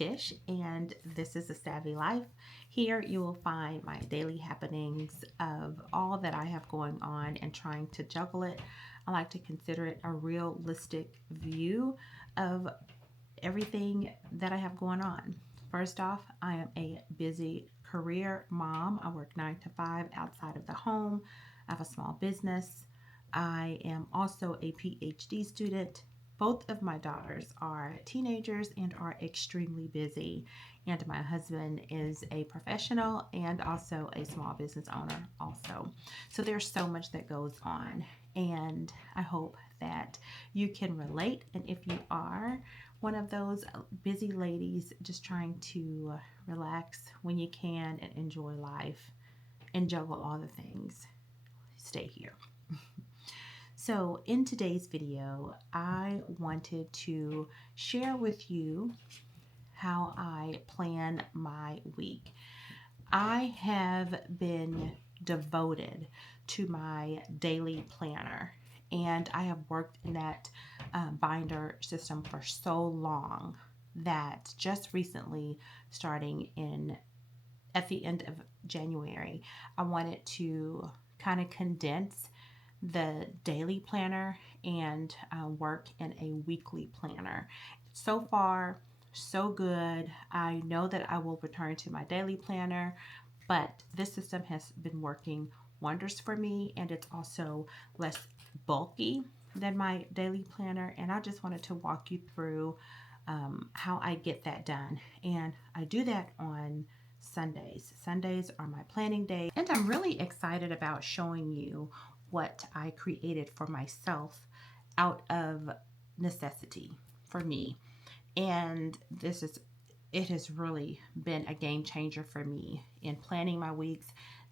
Tish, and this is A Savvy Life. Here you will find my daily happenings of all that I have going on and trying to juggle it. I like to consider it a realistic view of everything that I have going on. First off, I am a busy career mom. I work 9 to 5 outside of the home. I have a small business. I am also a PhD student. Both of my daughters are teenagers and are extremely busy. And my husband is a professional and also a small business owner also. So there's so much that goes on. And I hope that you can relate. And if you are one of those busy ladies just trying to relax when you can and enjoy life and juggle all the things, stay here. So in today's video, I wanted to share with you how I plan my week. I have been devoted to my daily planner, and I have worked in that binder system for so long that just recently, starting in at the end of January, I wanted to kind of condense the daily planner and work in a weekly planner. So far, so good. I know that I will return to my daily planner, but this system has been working wonders for me, and it's also less bulky than my daily planner. And I just wanted to walk you through how I get that done. And I do that on Sundays. Sundays are my planning day, and I'm really excited about showing you what I created for myself out of necessity for me. And it has really been a game changer for me in planning my weeks,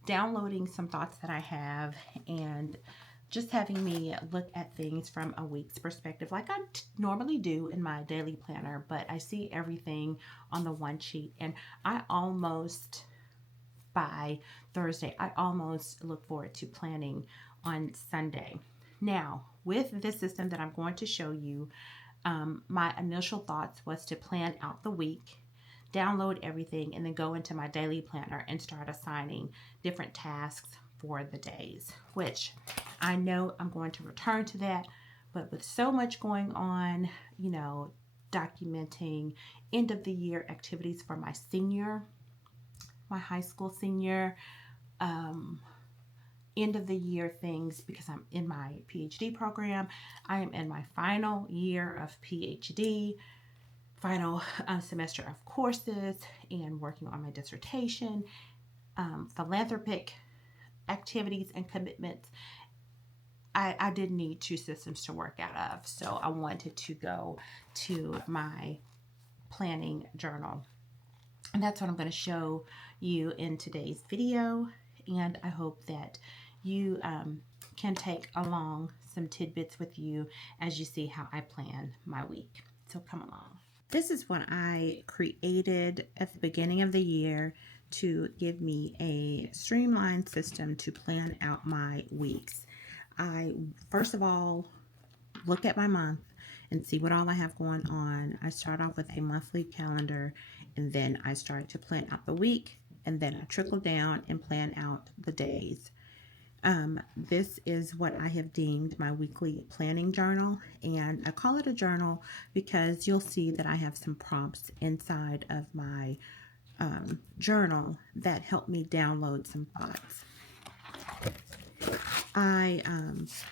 downloading some thoughts that I have, and just having me look at things from a week's perspective like I normally do in my daily planner. But I see everything on the one sheet, and by Thursday, I almost look forward to planning on Sunday. Now, with this system that I'm going to show you, my initial thoughts was to plan out the week, download everything, and then go into my daily planner and start assigning different tasks for the days, which I know I'm going to return to that. But with so much going on, documenting end of the year activities for my high school senior, end of the year things, because I'm in my PhD program. I am in my final year of PhD, final semester of courses, and working on my dissertation, philanthropic activities and commitments. I did need two systems to work out of, so I wanted to go to my planning journal. And that's what I'm going to show you in today's video. And I hope that you can take along some tidbits with you as you see how I plan my week. So come along. This is what I created at the beginning of the year to give me a streamlined system to plan out my weeks. I, first of all, look at my month and see what all I have going on. I start off with a monthly calendar, and then I start to plan out the week, and then I trickle down and plan out the days. This is what I have deemed my weekly planning journal, and I call it a journal because you'll see that I have some prompts inside of my journal that help me download some thoughts. I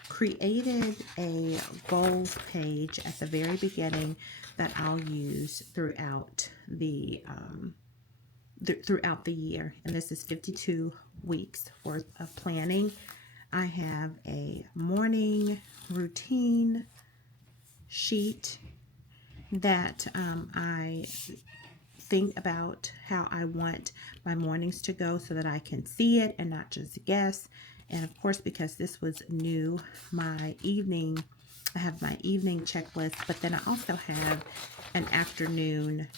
created a goals page at the very beginning that I'll use throughout the year, and this is 52 weeks worth of planning. I have a morning routine sheet that I think about how I want my mornings to go so that I can see it and not just guess. And of course, because this was new, I have my evening checklist, but then I also have an afternoon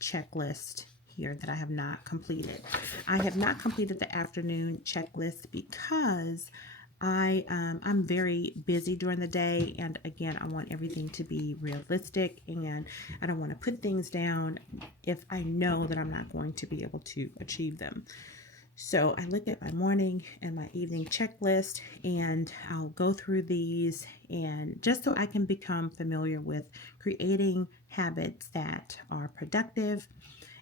checklist here that I have not completed. I have not completed the afternoon checklist because I'm very busy during the day, and again, I want everything to be realistic, and I don't want to put things down if I know that I'm not going to be able to achieve them. So I look at my morning and my evening checklist, and I'll go through these, and just so I can become familiar with creating habits that are productive,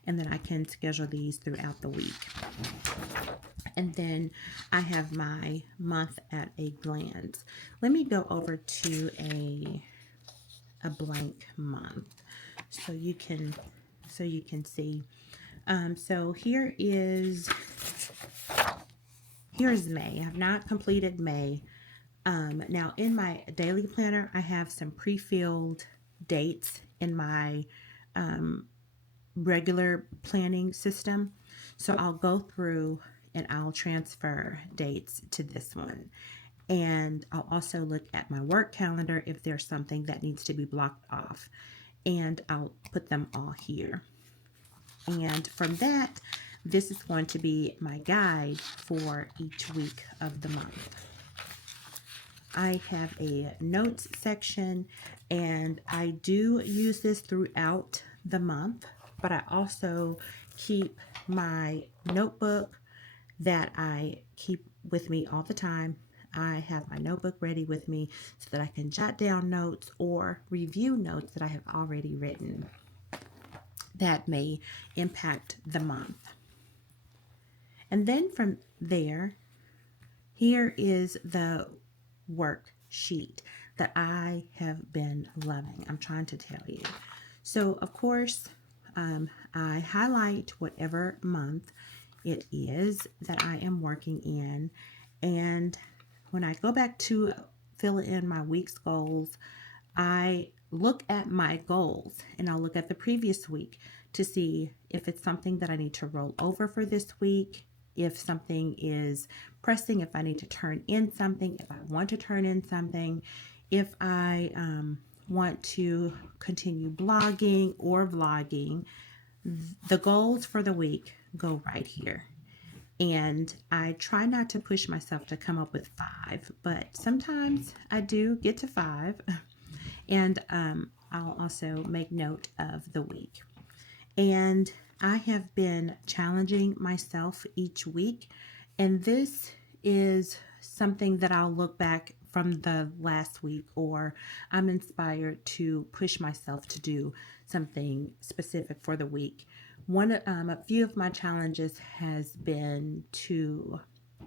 and then I can schedule these throughout the week. And then I have my month at a glance. Let me go over to a blank month so you can see. So here's May. I have not completed May. Now in my daily planner, I have some pre-filled dates in my regular planning system. So I'll go through and I'll transfer dates to this one. And I'll also look at my work calendar if there's something that needs to be blocked off. And I'll put them all here. And from that, this is going to be my guide for each week of the month. I have a notes section, and I do use this throughout the month, but I also keep my notebook that I keep with me all the time. I have my notebook ready with me so that I can jot down notes or review notes that I have already written that may impact the month. And then from there, here is the worksheet that I have been loving. I'm trying to tell you. So, of course, I highlight whatever month it is that I am working in. And when I go back to fill in my week's goals, I look at my goals and I'll look at the previous week to see if it's something that I need to roll over for this week, if something is pressing, if I need to turn in something, if I want to turn in something, if I want to continue blogging or vlogging. The goals for the week go right here. And I try not to push myself to come up with 5, but sometimes I do get to 5. And I'll also make note of the week. And I have been challenging myself each week. And this is something that I'll look back from the last week, or I'm inspired to push myself to do something specific for the week. A few of my challenges has been to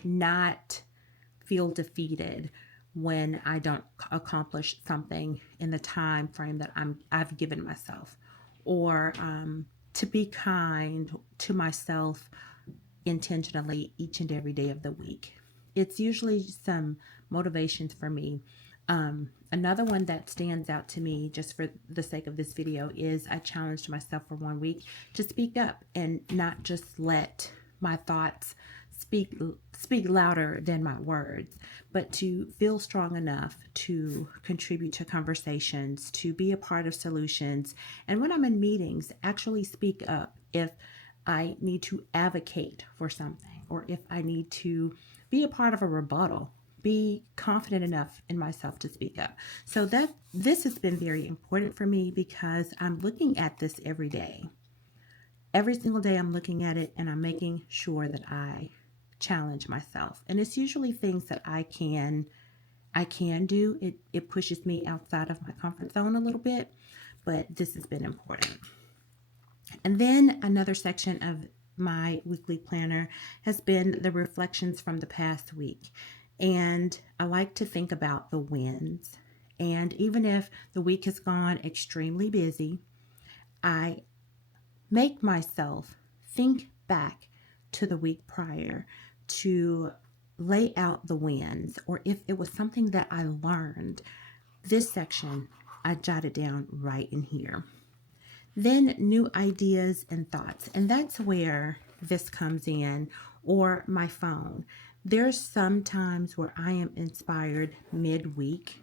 not feel defeated when I don't accomplish something in the time frame that I've given myself, or to be kind to myself intentionally each and every day of the week. It's usually some motivations for me. Another one that stands out to me, just for the sake of this video, is I challenged myself for 1 week to speak up and not just let my thoughts speak louder than my words, but to feel strong enough to contribute to conversations, to be a part of solutions, and when I'm in meetings, actually speak up if I need to advocate for something, or if I need to be a part of a rebuttal. Be confident enough in myself to speak up. So this has been very important for me because I'm looking at this every day. Every single day I'm looking at it and I'm making sure that I challenge myself. And it's usually things that I can do. It pushes me outside of my comfort zone a little bit, but this has been important. And then another section of my weekly planner has been the reflections from the past week. And I like to think about the wins. And even if the week has gone extremely busy, I make myself think back to the week prior to lay out the wins, or if it was something that I learned. This section, I jotted down right in here. Then new ideas and thoughts, and that's where this comes in, or my phone. There's some times where I am inspired midweek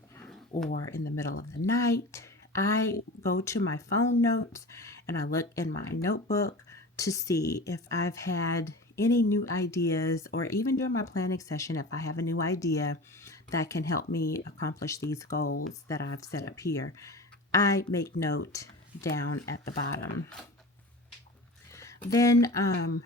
or in the middle of the night. I go to my phone notes and I look in my notebook to see if I've had any new ideas, or even during my planning session, if I have a new idea that can help me accomplish these goals that I've set up here, I make note down at the bottom. Then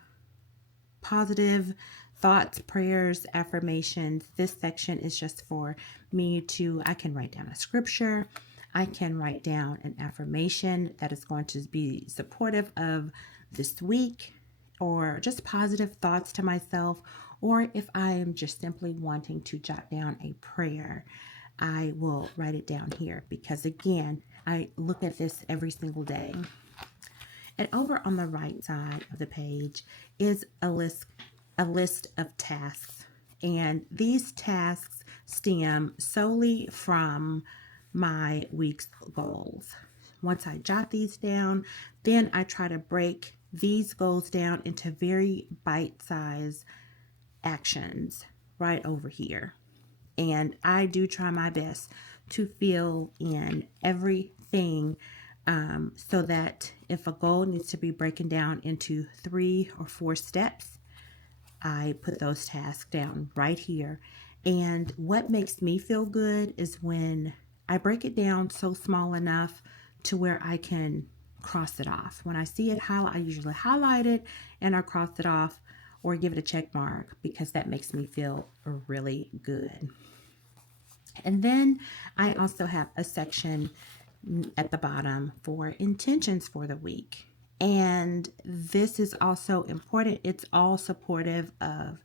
positive thoughts, prayers, affirmations. This section is just for me I can write down a scripture. I can write down an affirmation that is going to be supportive of this week, or just positive thoughts to myself. Or if I am just simply wanting to jot down a prayer, I will write it down here, because again, I look at this every single day. And over on the right side of the page is a list of tasks. And these tasks stem solely from my week's goals. Once I jot these down, then I try to break these goals down into very bite-sized actions right over here. And I do try my best to fill in everything, so that if a goal needs to be broken down into 3 or 4 steps, I put those tasks down right here. And what makes me feel good is when I break it down so small enough to where I can cross it off. When I see it, I usually highlight it and I cross it off or give it a check mark, because that makes me feel really good. And then I also have a section at the bottom for intentions for the week. And this is also important. It's all supportive of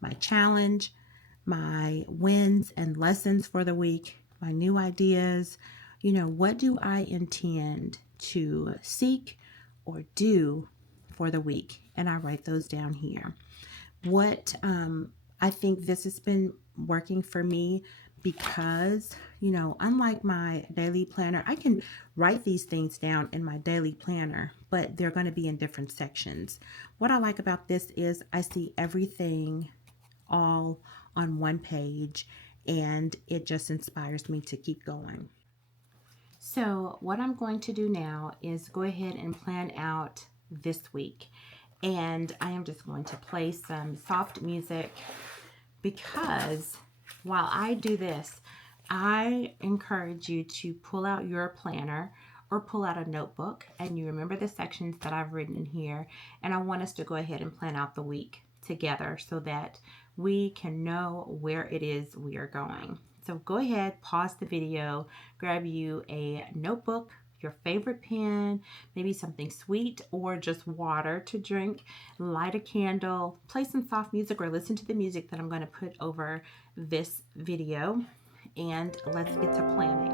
my challenge, my wins and lessons for the week, my new ideas. What do I intend to seek or do for the week? And I write those down here. What I think this has been working for me, because, unlike my daily planner, I can write these things down in my daily planner, but they're going to be in different sections. What I like about this is I see everything all on one page, and it just inspires me to keep going. So what I'm going to do now is go ahead and plan out this week. And I am just going to play some soft music, because while I do this, I encourage you to pull out your planner or pull out a notebook, and you remember the sections that I've written in here. And I want us to go ahead and plan out the week together so that we can know where it is we are going. So go ahead, pause the video, grab you a notebook, your favorite pen, maybe something sweet or just water to drink, light a candle, play some soft music or listen to the music that I'm going to put over this video, and let's get to planning.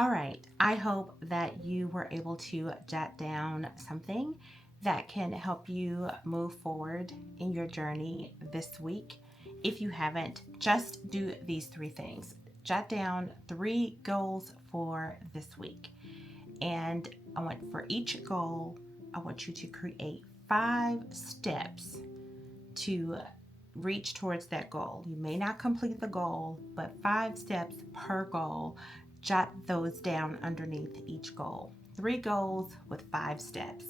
All right, I hope that you were able to jot down something that can help you move forward in your journey this week. If you haven't, just do these three things. Jot down three goals for this week. And I want for each goal, I want you to create 5 steps to reach towards that goal. You may not complete the goal, but 5 steps per goal. Jot those down underneath each goal. 3 goals with 5 steps.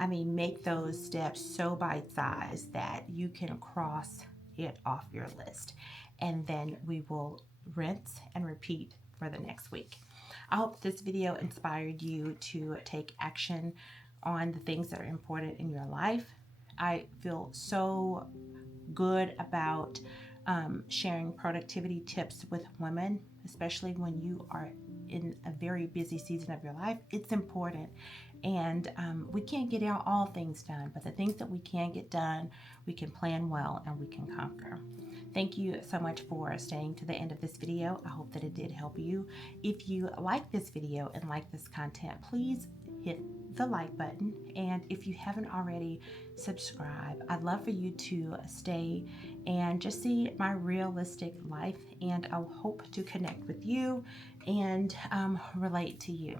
I mean, make those steps so bite sized that you can cross it off your list. And then we will rinse and repeat for the next week. I hope this video inspired you to take action on the things that are important in your life. I feel so good about sharing productivity tips with women, especially when you are in a very busy season of your life. It's important. And we can't get all things done, but the things that we can get done, we can plan well and we can conquer. Thank you so much for staying to the end of this video. I hope that it did help you. If you like this video and like this content, please hit the like button. And if you haven't already, subscribe. I'd love for you to stay and just see my realistic life. And I hope to connect with you and relate to you.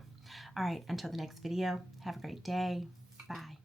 All right, until the next video, have a great day. Bye.